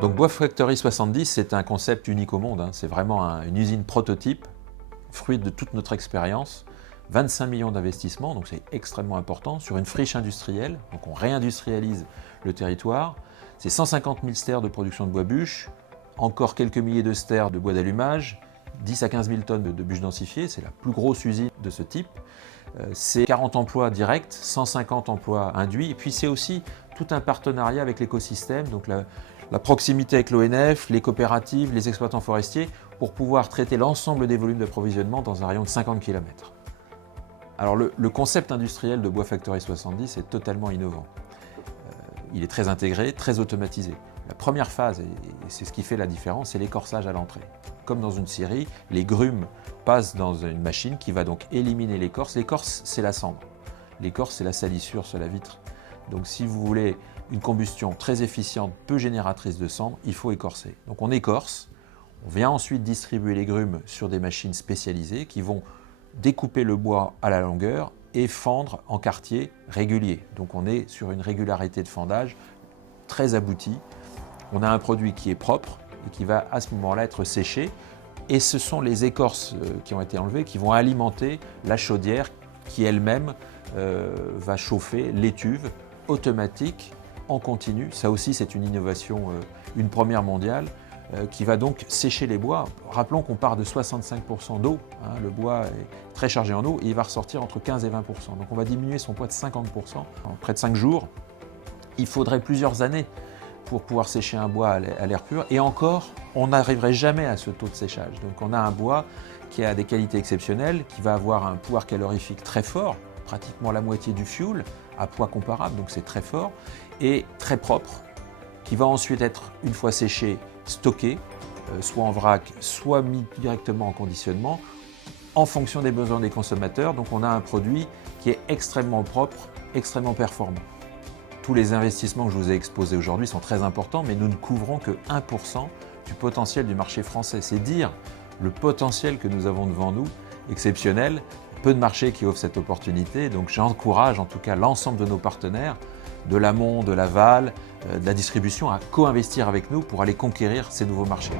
Donc Bois Factory 70, c'est un concept unique au monde. C'est vraiment une usine prototype, fruit de toute notre expérience. 25 millions d'investissements, donc c'est extrêmement important, sur une friche industrielle. Donc on réindustrialise le territoire. C'est 150 000 stères de production de bois bûche, encore quelques milliers de stères de bois d'allumage, 10 à 15 000 tonnes de bûches densifiées. C'est la plus grosse usine de ce type. C'est 40 emplois directs, 150 emplois induits. Et puis c'est aussi tout un partenariat avec l'écosystème, donc la proximité avec l'ONF, les coopératives, les exploitants forestiers, pour pouvoir traiter l'ensemble des volumes d'approvisionnement dans un rayon de 50 km. Alors le concept industriel de Bois Factory 70 est totalement innovant. Il est très intégré, très automatisé. La première phase, et c'est ce qui fait la différence, c'est l'écorçage à l'entrée. Comme dans une scierie, les grumes passent dans une machine qui va donc éliminer l'écorce. L'écorce, c'est la cendre. L'écorce, c'est la salissure sur la vitre. Donc si vous voulez une combustion très efficiente, peu génératrice de cendre, il faut écorcer. Donc on écorce, on vient ensuite distribuer les grumes sur des machines spécialisées qui vont découper le bois à la longueur et fendre en quartier régulier. Donc on est sur une régularité de fendage très aboutie. On a un produit qui est propre et qui va à ce moment-là être séché. Et ce sont les écorces qui ont été enlevées qui vont alimenter la chaudière qui elle-même va chauffer l'étuve automatique en continu. Ça aussi, c'est une innovation, une première mondiale, qui va donc sécher les bois. Rappelons qu'on part de 65% d'eau. Le bois est très chargé en eau et il va ressortir entre 15 et 20%. Donc on va diminuer son poids de 50% en près de 5 jours. Il faudrait plusieurs années pour pouvoir sécher un bois à l'air pur. Et encore, on n'arriverait jamais à ce taux de séchage. Donc on a un bois qui a des qualités exceptionnelles, qui va avoir un pouvoir calorifique très fort, pratiquement la moitié du fioul, à poids comparable, donc c'est très fort, et très propre, qui va ensuite être, une fois séché, stocké, soit en vrac, soit mis directement en conditionnement, en fonction des besoins des consommateurs. Donc on a un produit qui est extrêmement propre, extrêmement performant. Tous les investissements que je vous ai exposés aujourd'hui sont très importants, mais nous ne couvrons que 1% du potentiel du marché français. C'est dire le potentiel que nous avons devant nous, exceptionnel, peu de marchés qui offrent cette opportunité. Donc j'encourage en tout cas l'ensemble de nos partenaires, de l'amont, de l'aval, de la distribution, à co-investir avec nous pour aller conquérir ces nouveaux marchés.